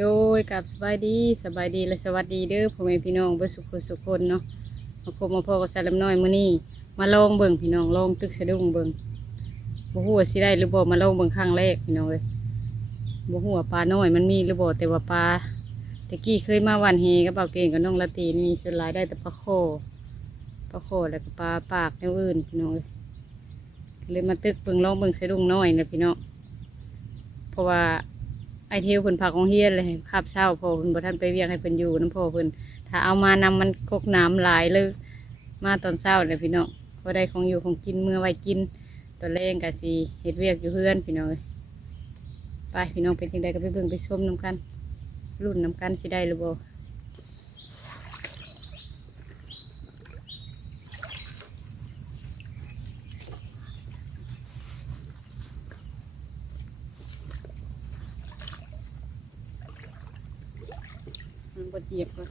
โดยกับสบายดีและสวัสดีเด้อพ่อแม่พี่น้องเบ่สุขสุขคนเนาะมาพบมาพอกับสารลำน้อยมื้อนี้มาลองเบิ่งพี่น้องลองตึกสะดุ้งเบิ่งบ่ฮู้ว่าสิได้หรือบ่มาลองเบิ่งครั้งแรกพี่น้องเอ้ยบ่ฮู้ว่าปลาน้อยมันมีหรือบ่แต่ว่าปลาตะกี้เคยมาหว่านแหกับเบาเก่งกับน้องละตีนี่ส่วนหลายได้แต่ปลาโคแล้วก็ปลาปากแนวอื่นพี่น้องเอ้ยเลยมาตึกเบิ่งลองเบิ่งสะดุ้งน้อยนะพี่น้องเพราะว่าไอเทวเพิ่นผักของเฮียนเลยคาบเช้าพอเพิ่นบ่ทันไปเวียงให้เพิ่นอยู่น้ำพอเพิ่นถ้าเอามานำมันกกน้ำหลายเลยมาตอนเช้าเลยพี่น้องพอได้ของอยู่ของกินเมื่อไว้กินตอนแรงกะสีเฮ็ดเวียกอยู่เพื่อนพี่น้องเลยไปพี่น้องเป็นจังใดก็ไปเบิ่งไปชมน้ำกันรุ่นน้ำกันสิได้หรือบ่มันบ่เหยียบก็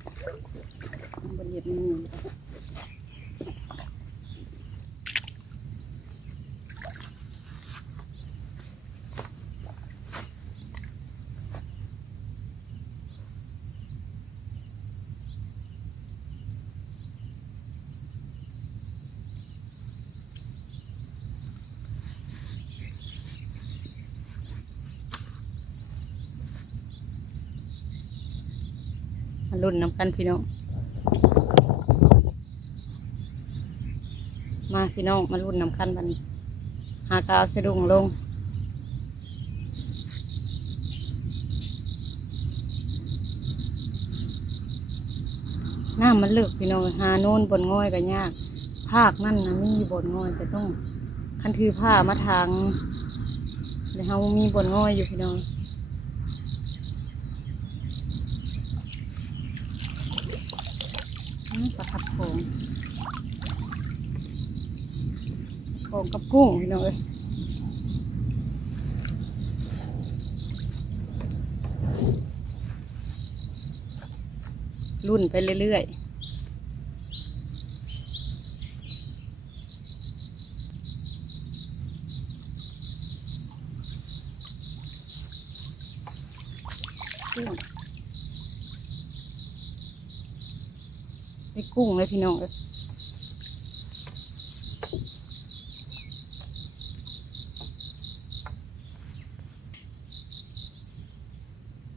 มันบ่เหยียบมันหนึ่งมารุ่นน้ำกันพี่น้องมาพี่น้องมารุ่นน้ำกันบัดนี้หากาวสะดุ้งลงน้ำมันเลิกพี่น้องหาโน่นบนง่อยก็ยากภาคนั่นนะมีบนง่อยแต่ต้องคันถือผ้ามาทางเดี๋ยวเรามีบนง่อยอยู่พี่น้องปลาขัดโขงกับกุ้งพี่น้องเอ้ยรุ่นไปเรื่อยๆกุ้งได้กุ้งเลยพี่น้องเอ้ย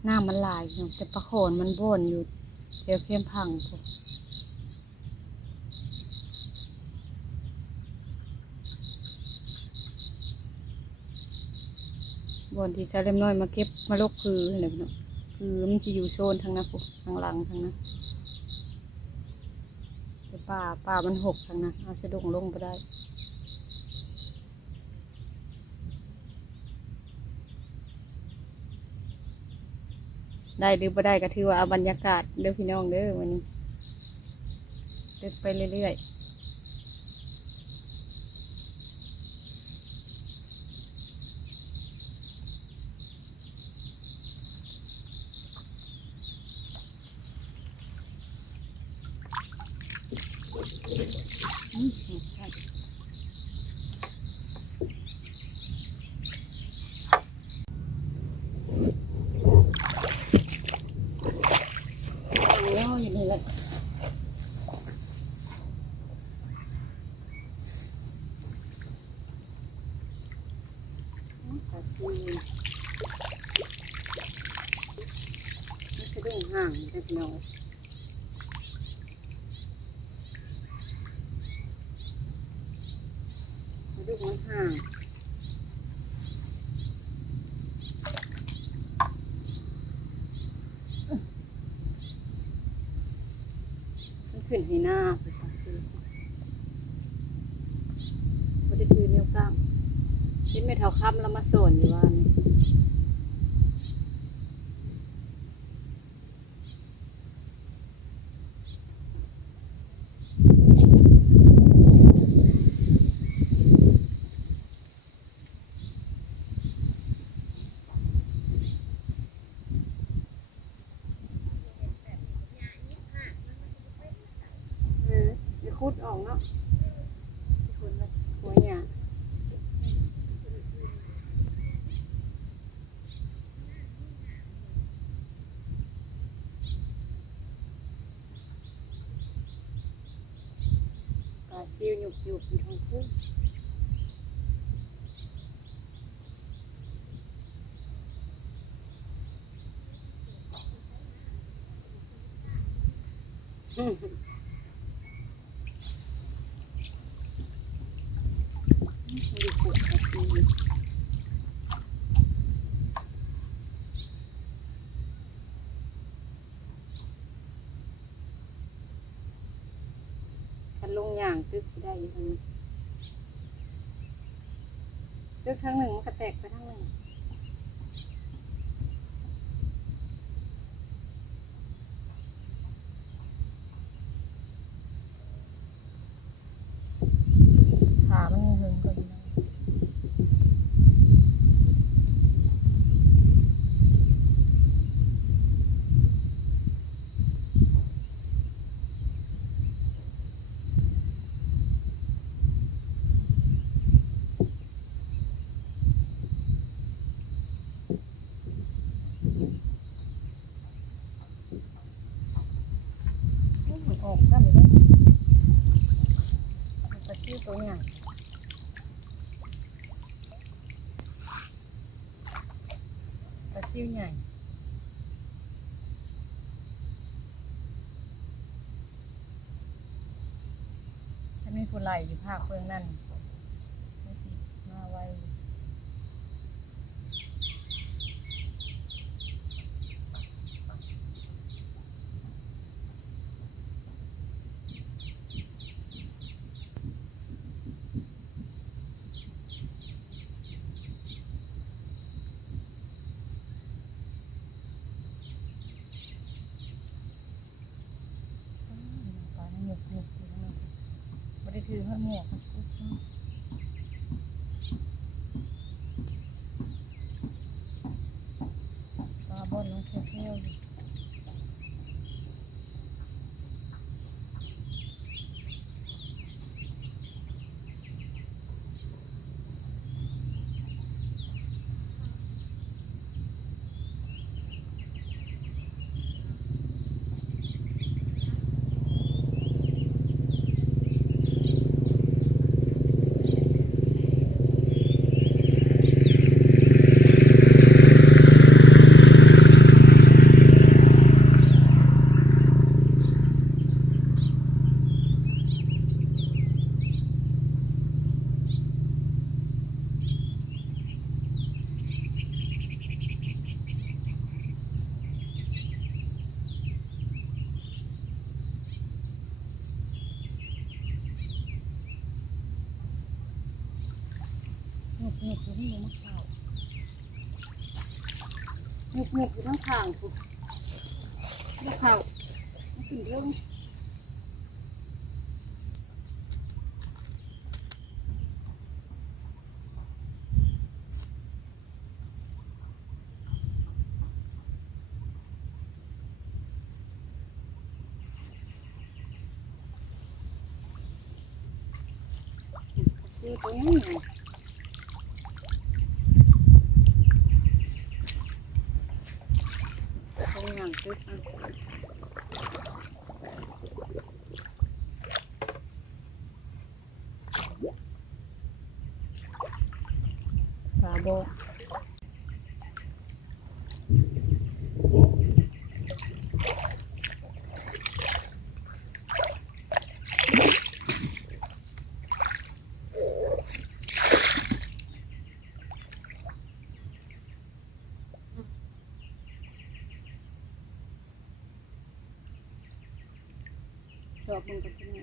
น้ำมันหลายพี่น้องแต่ปลาโขนมันบ่นอยู่เดี๋ยวเข้มพังพุ่นบ่นที่ซาเล็มน้อยมาเก็บมาลกคืออะไรพี่น้องคือมันจะอยู่โซนทางนั้นพุ่นทางหลังทางนั้นแต่ป่ามันหกทางนั้นเอาสะดุ้งลงไปได้ได้หรือไม่ได้ก็ถือว่าเอาบรรยากาศเด้อพี่น้องเด้อวันนี้เดินไปเรื่อยๆแล้วอย่างนี้แหละปลาซีไม่สะดุ้งห่างเล็กน้อยสะดุ้งมันห่างมันขึ้นที่หน้าไปสักทีไม่ได้ถือนิ้วกลางชิ้นไม่เท่าค่ำแล้วมาโซนอยู่ว่านี่จะคุดออกเนาะคุดแล้วหัวเนี่ย ซิวหยุบหยุบอยู่ทางคู่ดูปวดปลาซิวคันลงอย่างตึกสิได้อยู่ทางนี้ตึกทางหนึ่งมันก็แตกไปทางหนึ่งขามันหึงก่อนนะมันออกซ้ำอีกแล้วปลาซิวตัวใหญ่ปลาซิวใหญ่ถ้ามีผู้ไหลอยู่ภาคเพื่องนั่นไม่สิมาไวปลาหยุบหยุบอยู่นั่นไม่ได้ถือข้าวหมวกมันกุ๊บปลาบอนน้องเชี่ยวอยู่หยุบหยุบอยู่ที่มะขาวหยุบหยุบอยู่ข้างข้างคุณมะขาวมันขึ้นเรื่องคือตัวนี้ไงตรงอย่างตึกปลาโบชอบมันก็เป็นไง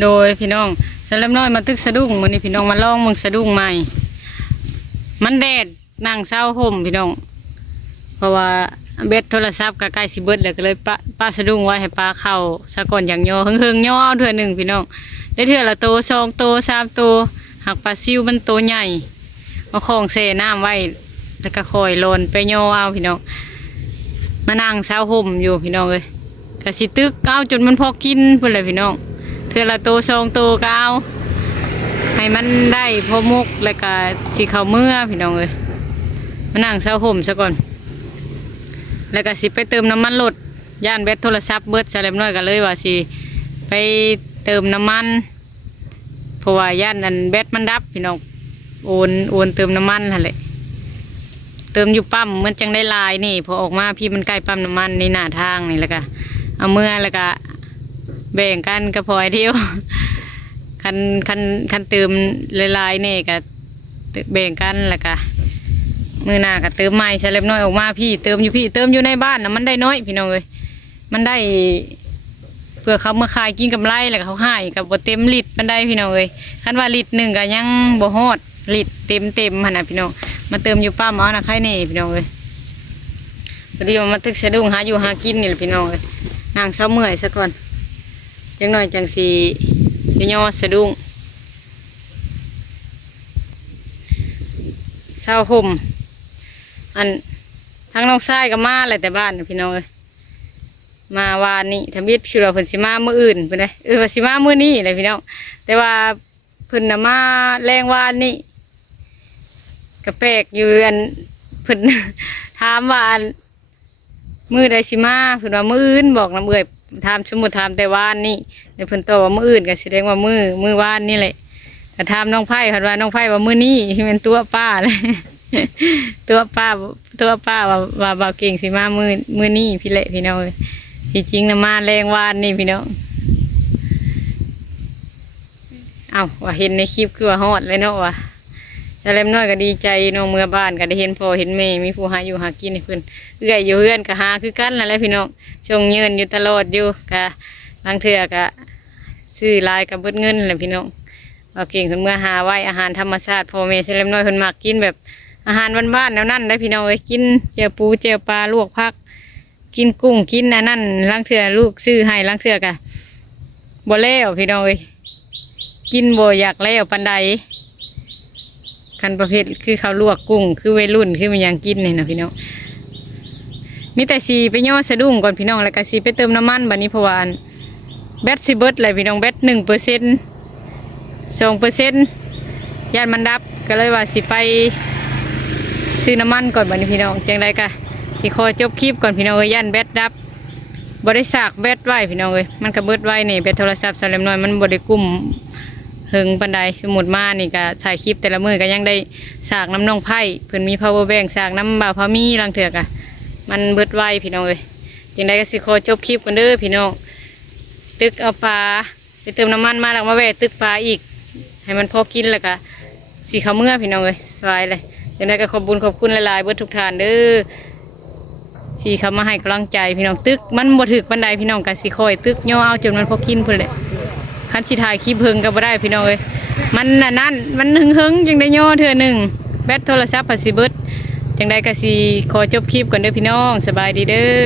โดยพี่น้องสำหรับน้อยมาตึกสะดุ้งมื้อนี้พี่น้องมาลองมึงสะดุ้งใหม่มันแดดนั่งเศร้าห่มพี่น้องเพราะว่าเบ็ดโทรศัพท์ก็ใกล้สิเบิดแล้วก็เลยป้าสะดุ้งไว้ให้ปลาเข้าซะก่อนอย่างย่อเฮิงๆย่อเทื่อหนึ่งพี่น้องได้เทื่อละโต2โต3โตหักปลาซิวมันโตใหญ่มาคล้องเสน้ำไว้แล้วก็คอยโลนไปย่อเอาพี่น้องมานั่งเศร้าห่มอยู่พี่น้องเลยก็สิตึกเอาจนมันพอกินเพื่อนเลยพี่น้องเทื่อละโต2โตก็เอาให้มันได้พอมุกแล้วก็สิเข้าเมื่อพี่น้องเลยมานั่งเศร้าห่มซะก่อนแล้วก็สิไปเติมน้ำมันรถย่านแบตโทรศัพท์เบิดแสลมน้อยกันเลยว่าสิไปเติมน้ำมันเพราะว่าย่านนั้นแบตมันดับพี่น้องโอนเติมน้ำมันนั่นแหละเติมอยู่ปั๊มมันจังได้ลายนี่พอออกมาพี่มันใกล้ปั๊มน้ำมันในหน้าทางนี่แล้วก็เอาเมื่อแล้วก็แบ่งกันกระพอยเที่ยวคันเติมลายๆนี่ก็แบ่งกันแล้วก็มือหน้าก็เติมใหม่ใช้เล็บน้อยออกมาพี่เติมอยู่ในบ้านนะมันได้น้อยพี่น้องเลยมันได้เพื่อเขามาขายกินกำไรแล้วเขาให้กับบ่เต็มลิตรมันได้พี่น้องเลยคันว่าลิตรหนึ่งก็ยังบ่ฮอดลิตรเต็มหันนะพี่น้องมาเติมอยู่ป้าเอานะใครนี่พี่น้องเลยพอดีมาตึกสะดุ้งหาอยู่หากินนี่แหละพี่น้องเลยนางเศร้าเมื่อยซะก่อนจังหน่อยจังสีย่อสะดุ้งเศร้าห่มอันทั้งน้องชายก็มาอะไรแต่บ้านพี่น้องเลยมาวานนี้ทำบิดคือเราเพิ่นสิมามื้ออื่นเพิ่นเลยว่าสิมามื้อนี้เลยพี่น้องแต่ว่าเพิ่นน่ะมาแรงวานนี้กระแปลกอยู่อันเพิ่น ถามว่ามื้อใดสิมาเพิ่นว่ามื้ออื่นบอกน้ำเอื่อยถามสมมุติถามแต่วานนี้เดี๋ยวเพิ่นตอบว่ามื้ออื่นก็แสดงว่ามื้อวานนี่แหละแต่ถามน้องไผ่เพิ่นว่าน้องไผ่ว่ามื้อนี้เป็นตัวป้าเลย ตัวป้าว่าบ่าวเก่งสิมามือนี่พี่เละพี่น้องเลยที่จริงนะมาแรงวานนี่พี่น้องเอาว่าเห็นในคลิปคือว่าฮอดเลยเนาะว่ะจะเล่มน้อยก็ดีใจน้องเมื่อบ้านก็ได้เห็นพ่อเห็นแม่มีผู้หาอยู่หากินให้เพิ่นเอื้อยอยู่เฮือนก็หาคือกันนั่นแหละพี่น้องชงเงินอยู่ตลอดอยู่ก็บางเทื่อก็ซื้อลายกับเบิดเงินแหละพี่น้องบ่าวเก่งเพิ่นเมื่อหาไว้อาหารธรรมชาติพ่อแม่จะเล่มน้อยเพิ่นมักกินแบบอาหารบ้านๆแล้วนั่นได้พี่น้องเลยกินเจียวปูเจียวปลาลวกผักกินกุ้งกินนั่นล้างเถื่อลูกซื้อให้ล้างเถื่อกะบ่แล้วพี่น้องเลยกินบ่อยากแล้วปันใดคันประเภทคือเขาลวกกุ้งคือวัยรุ่นคือมันยังกินนี่นะพี่น้องมีแต่สีไปย่อสะดุ้งก่อนพี่น้องแล้วก็สีไปเติมน้ำมันบัดนี้เพราะว่าแบตสิเบิดเลยพี่น้องแบต1% 2%ย่านมันดับก็เลยว่าสิไปซื้อน้ำมันก่อนบัดนี้พี่น้องจังไรกะสิคอยจบคลิปก่อนพี่น้องย่านแบตดับบริษัทแบตไว้พี่น้องเลยมันก็เบิดไว้นี่แบตโทรศัพท์สำหรับน้อยมันบริกุ้มหึงปันใดสมุดมานี่ก็ถ่ายคลิปแต่ละมือก็ยังได้สากน้ำน้องไผ่เพิ่นมี power bank สากน้ำบ่าวพามีลังเถือกะมันเบิดไว้พี่น้องเลยจังไรก็สิคอยจบคลิปกันเด้อพี่น้องตึกเอาปลาไปเติมน้ำมันมาแล้วมาแวะตึกปลาอีกให้มันพอกินแล้วก็สีขาวเมื่อพี่น้องเลยสบายเลยยังไงก็ขอบคุณหลายๆเบิดทุกทานเด้อสีเขามาให้กำลังใจพี่น้องตึกมันบ่ถึกบันไดพี่น้องกับสีคอยตึกย่อเอาจนมันพอกินเพื่อนเลยคันสีถ่ายคลิปเพิงก็บ่ได้พี่น้องเลยมันนั่นมันหึงจังได้ย่อเทื่อหนึ่งแบตโทรศัพท์ผัดสีเบิดจังได้ก็สีขอจบคลิปก่อนเด้อพี่น้องสบายดีเด้อ